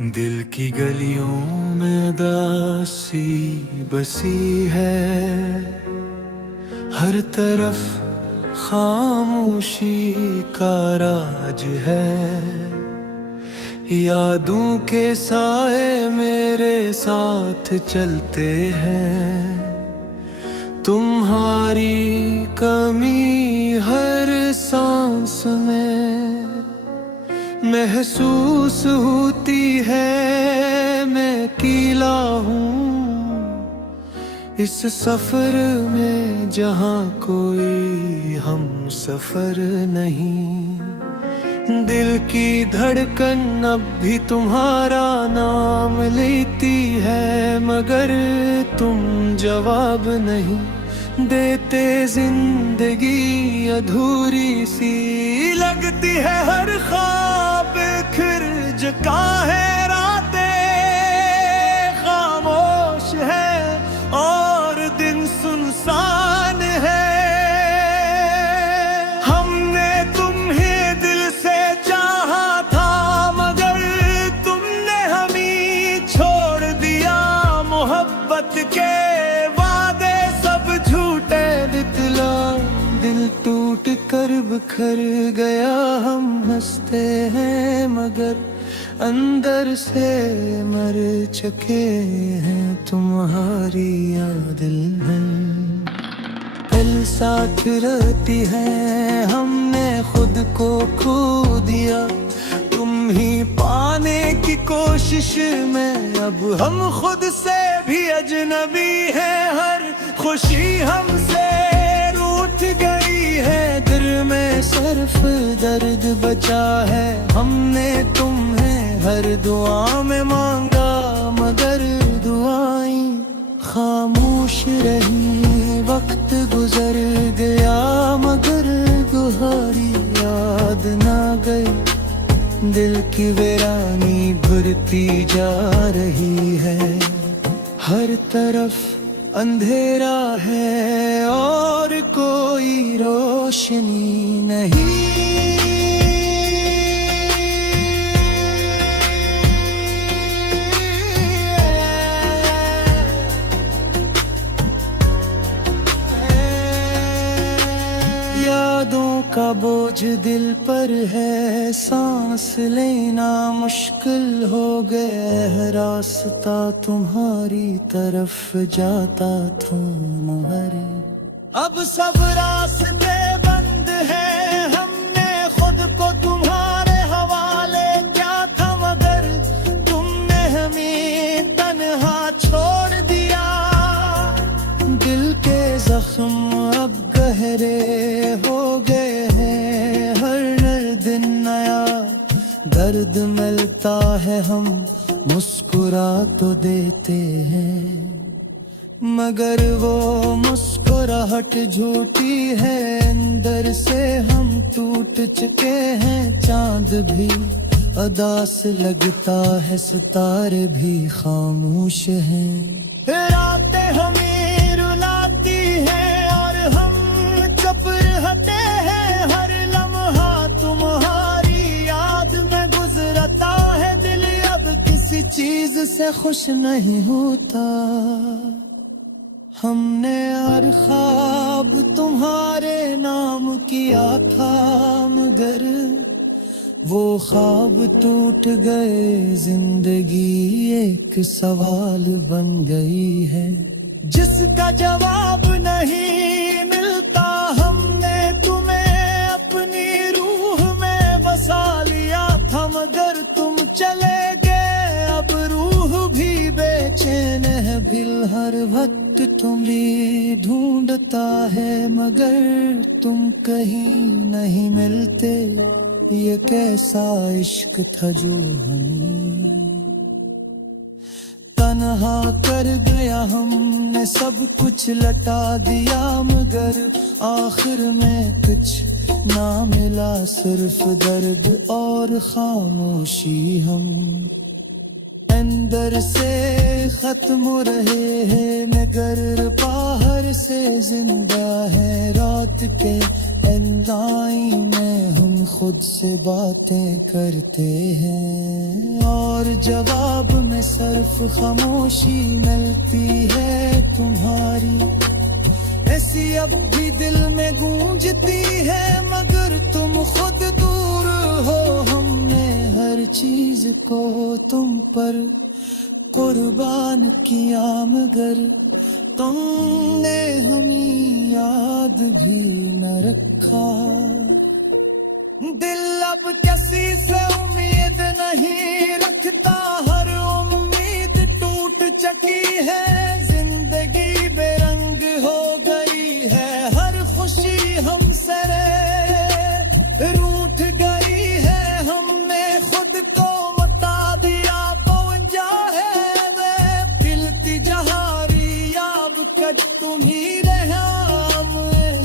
दिल की गलियों में दासी बसी है, हर तरफ खामोशी का राज है। यादों के साए मेरे साथ चलते हैं, तुम्हारी कमी हर सांस में महसूस होती है। मैं अकेला हूँ इस सफर में जहाँ कोई हम सफर नहीं। दिल की धड़कन अब भी तुम्हारा नाम लेती है, मगर तुम जवाब नहीं देते। जिंदगी अधूरी सी लगती है, हर ख्वाब खिर का है। रातें खामोश है और दिन सुनसान है। हमने तुम्हें दिल से चाहा था, मगर तुमने हमें छोड़ दिया। मोहब्बत के वादे सब झूठे निकला, दिल टूट कर बिखर गया। हम हंसते हैं मगर अंदर से मर चुके हैं। तुम्हारी याद है दिल साथ रहती है, हमने खुद को खो दिया। तुम ही पाने की कोशिश में अब हम खुद से भी अजनबी हैं। हर खुशी हमसे रूठ गई है, दिल में सिर्फ दर्द बचा है। हमने तुम्हें हर दुआ में मांगा, मगर दुआएं खामोश रही। वक्त गुजर गया मगर तुम्हारी याद ना गई। दिल की वीरानी भरती जा रही है, हर तरफ अंधेरा है और कोई रोशनी नहीं। यादों का बोझ दिल पर है, सांस लेना मुश्किल हो गया है। रास्ता तुम्हारी तरफ जाता था मगर अब सब रास्ते बंद हैं। हमने खुद को तुम्हारे हवाले क्या था, मगर तुमने हमें तन्हा छोड़ दिया। दिल के जख्म अब गहरे हो गए हैं, हर दिन नया दर्द मिलता है। हम मुस्कुरा तो देते हैं, मगर वो मुस्कुराहट झूठी है। अंदर से हम टूट चुके हैं, चांद भी अदास लगता है, सितारे भी खामोश हैं। रातें हमें रुलाती हैं और हम चुप रहते हैं। हर लम्हा तुम्हारी याद में गुजरता है। दिल अब किसी चीज से खुश नहीं होता। हमने हर ख्वाब तुम्हारे नाम किया था, मगर वो ख्वाब टूट गए। जिंदगी एक सवाल बन गई है जिसका जवाब नहीं मिलता। हमने तुम्हें अपनी रूह में बसा लिया था, मगर तुम चले गए। अब रूह भी बेचैन है, दिल हर वक्त तुम्हें ढूंढता है, मगर तुम कहीं नहीं मिलते। ये कैसा इश्क था जो हमें तन्हा कर गया। हमने सब कुछ लटा दिया, मगर आखिर में कुछ ना मिला, सिर्फ दर्द और खामोशी। हम अंदर से खत्म हो रहे हैं, मगर बाहर से जिंदा है। रात के अंधाई में हम खुद से बातें करते हैं और जवाब में सिर्फ खामोशी मिलती है तुम्हारी। ऐसी अब भी दिल में गूंजती है मगर तुम खुद दूर हो। हमने हर चीज को तुम पर कुर्बान किया मगर तुमने हमें याद भी न रखा। दिल अब किसी से उम्मीद नहीं रखता, हर उम्मीद टूट चुकी है। जिंदगी बेरंग हो गई है, हर खुशी हमसे रूठ गई है। हमने खुद को बता दिया पहुंचा है वे दिल तिजहारी। अब कट तुम ही रहा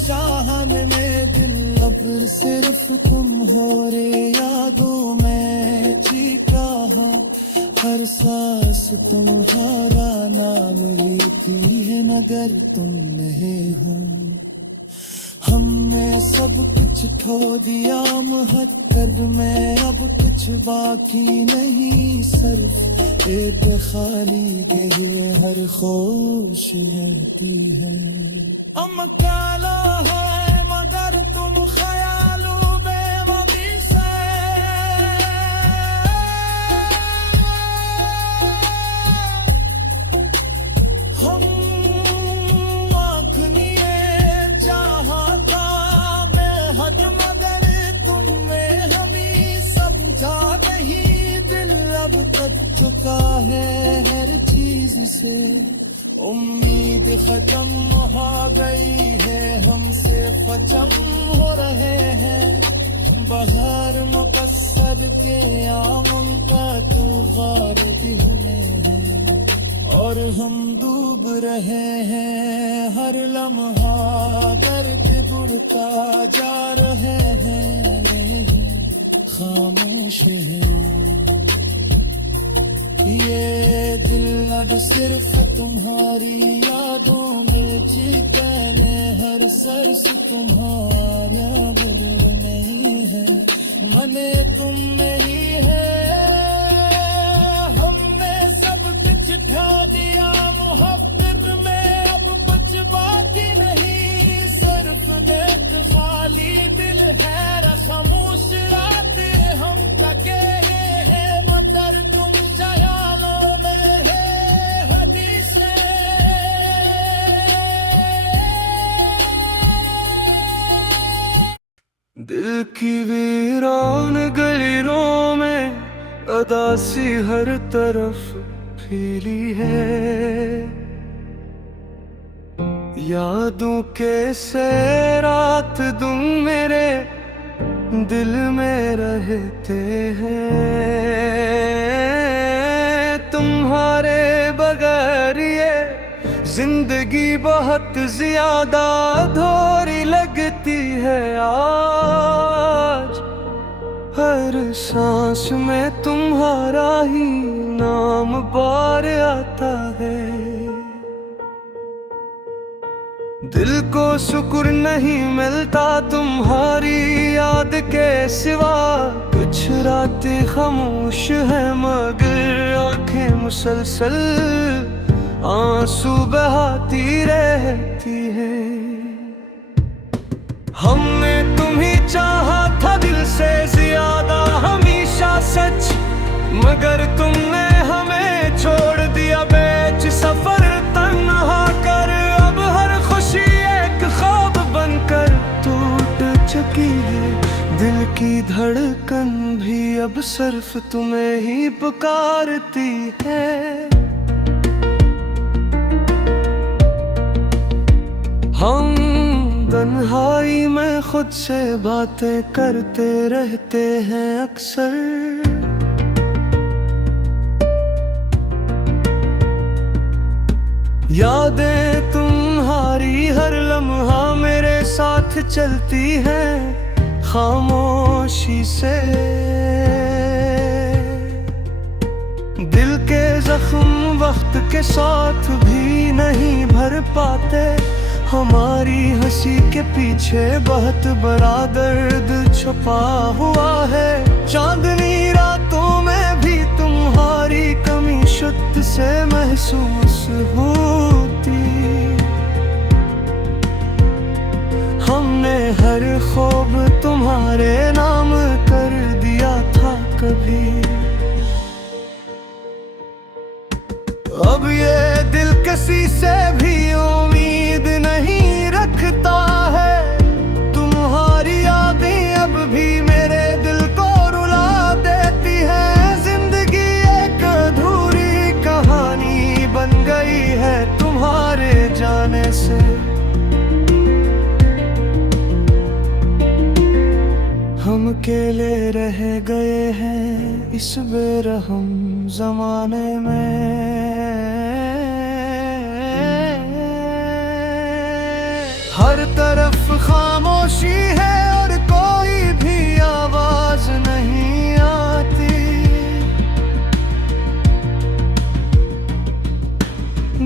शाहन में दिल, अब सिर्फ तुम हो रे यादों में जी रहा। हर सांस तुम्हारा नाम लेती है मगर तुम नहीं हो। हमने सब कुछ खो दिया महत्तर में, अब कुछ बाकी नहीं। सिर्फ एक खाली दिल हर खुश रहती है। हम काला है मगर तुम ख्यालों बेवफी से। हम आँख लिए चाहता बेहद मगर तुमने हमें समझा नहीं। दिल अब तक चुका है हर चीज से, उम्मीद खत्म हो गई है, हमसे खत्म हो रहे हैं। बहार मुकस्सद के आम का तूफान भी हमें है और हम डूब रहे हैं। हर लम्हा करके बुड़ता जा रहे हैं, नहीं खामोश है ये दिल। अब सिर्फ तुम्हारी यादों में जीतने, हर सर्स तुम्हारा दिल नहीं है, मने तुम नहीं है। हमने सब कुछ खो दिया मोहब्बत में, अब कुछ बाकी नहीं। सिर्फ देख खाली दिल है, खामोश रातें हम थके हैं मगर तुम दिल की वीरान गलियों में अदासी हर तरफ फैली है। यादों के रात दिन मेरे दिल में रहते हैं। तुम्हारे बगैर ये जिंदगी बहुत ज्यादा अधूरी लगती है। आज हर सांस में तुम्हारा ही नाम बार आता है। दिल को सुकून नहीं मिलता तुम्हारी याद के सिवा। कुछ रातें खामोश है मगर आंखें मुसलसल आंसू बहाती रहती है। हमने तुम्हें चाहा था दिल से ज्यादा, हमेशा सच, मगर तुमने हमें छोड़ दिया बेच सफर तन्हा कर। अब हर खुशी एक ख्वाब बनकर टूट चुकी है। दिल की धड़कन भी अब सिर्फ तुम्हें ही पुकारती है। हम तन्हाई में खुद से बातें करते रहते हैं अक्सर। यादें तुम्हारी हर लम्हा मेरे साथ चलती हैं खामोशी से। दिल के जख्म वक्त के साथ भी नहीं भर पाते। हमारी हंसी के पीछे बहुत बड़ा दर्द छुपा हुआ है। चांदनी रातों में भी तुम्हारी कमी शुद्ध से महसूस होती। हमने हर ख्वाब तुम्हारे नाम कर दिया था कभी। अब ये दिल किसी से भी उम्मीद नहीं रखता है। तुम्हारी यादें अब भी मेरे दिल को रुला देती है। जिंदगी एक अधूरी कहानी बन गई है तुम्हारे जाने से। हम अकेले रह गए हैं इस बेरहम जमाने में। हर तरफ खामोशी है और कोई भी आवाज नहीं आती।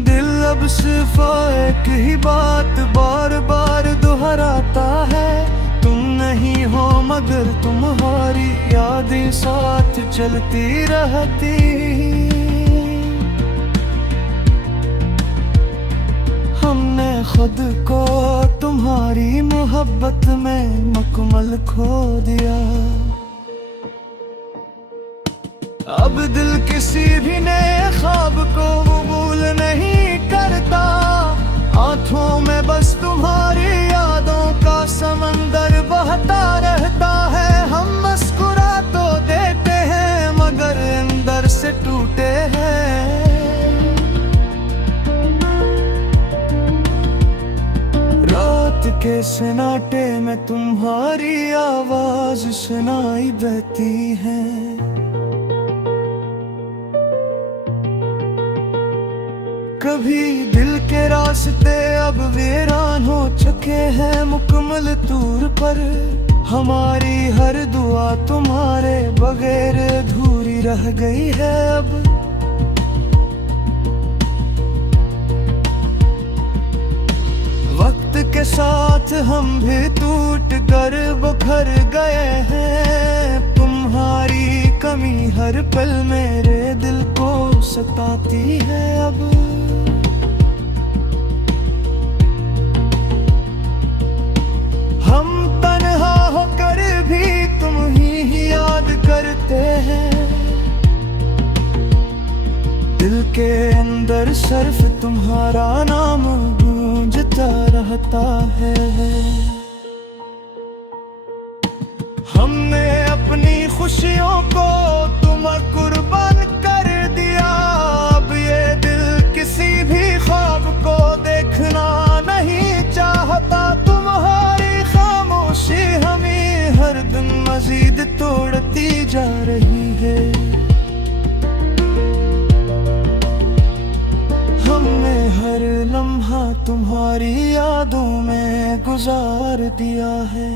दिल अब सिर्फ एक ही बात बार बार दोहराता है। तुम नहीं हो मगर तुम्हारी यादें साथ चलती रहती। हमने खुद को तुम्हारी मोहब्बत में मुकम्मल खो दिया। अब दिल किसी भी नए ख्वाब को कबूल नहीं करता। आंखों में बस तुम्हारी यादों का समंदर बहता रहता है। हम मुस्कुरा तो देते हैं मगर अंदर से टूटे हैं। रात के सन्नाटे में तुम्हारी आवाज सुनाई देती है। कभी दिल के रास्ते अब वीरान हो चुके हैं मुकम्मल तौर पर। हमारी हर दुआ तुम्हारे बगैर अधूरी रह गई है अब। वक्त के साथ हम भी टूट कर बिखर गए हैं। तुम्हारी कमी हर पल मेरे दिल को सताती है अब। हम तन्हा होकर भी तुम ही याद करते हैं। दिल के अंदर सिर्फ तुम्हारा नाम गूंजता रहता है। हमने अपनी खुशियों को तुम कुर्बान कर दिया। अब ये दिल किसी भी ख्वाब को देखना नहीं चाहता। तुम्हारी खामोशी हमें हर दिन मजीद तोड़ती जा रही है। हमने हर लम्हा तुम्हारी यादों में गुजार दिया है।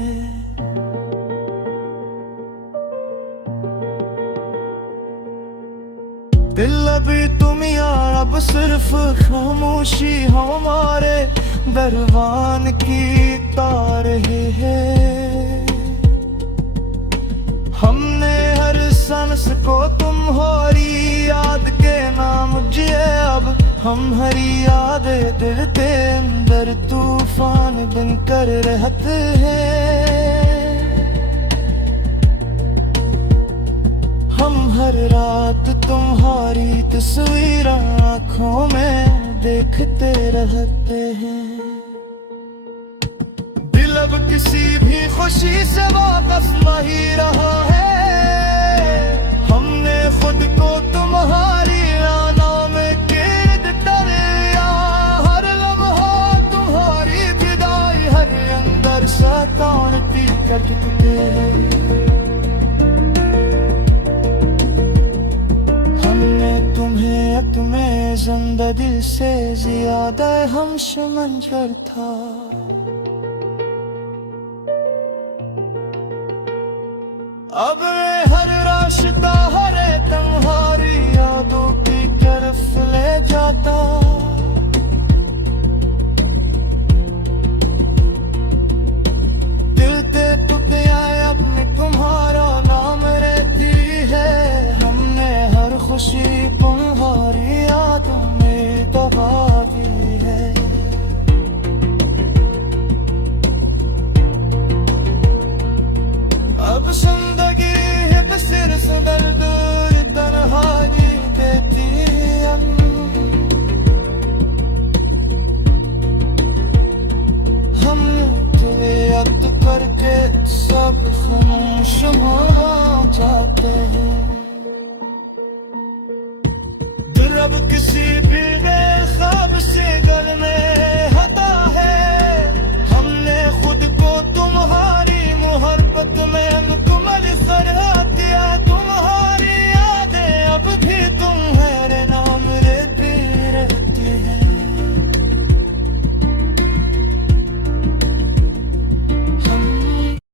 दिल अभी तुम यार अब सिर्फ खामोशी हमारे दरवान की तार है। हमने हर सांस को तुम्हारी याद के नाम जिए अब। हम हरी यादें दिल के अंदर तूफान बनकर रहते हैं। हम हर रात तुम्हारी तस्वीर आँखों में देखते रहते हैं। दिल अब किसी भी खुशी से वापस नहीं रहा है। हमने खुद को तुम्हारी आनों में कैद कर लिया। हर लम्हा तुम्हारी विदाई हर अंदर सताती करते हैं। तुम्हें जिंदा दिल से ज्यादा हम समंजर था। अब मैं हर रास्ता हरे तुम्हारी यादों की तरफ ले जाता। दिल ते टूटे आए अब मोहब्बत में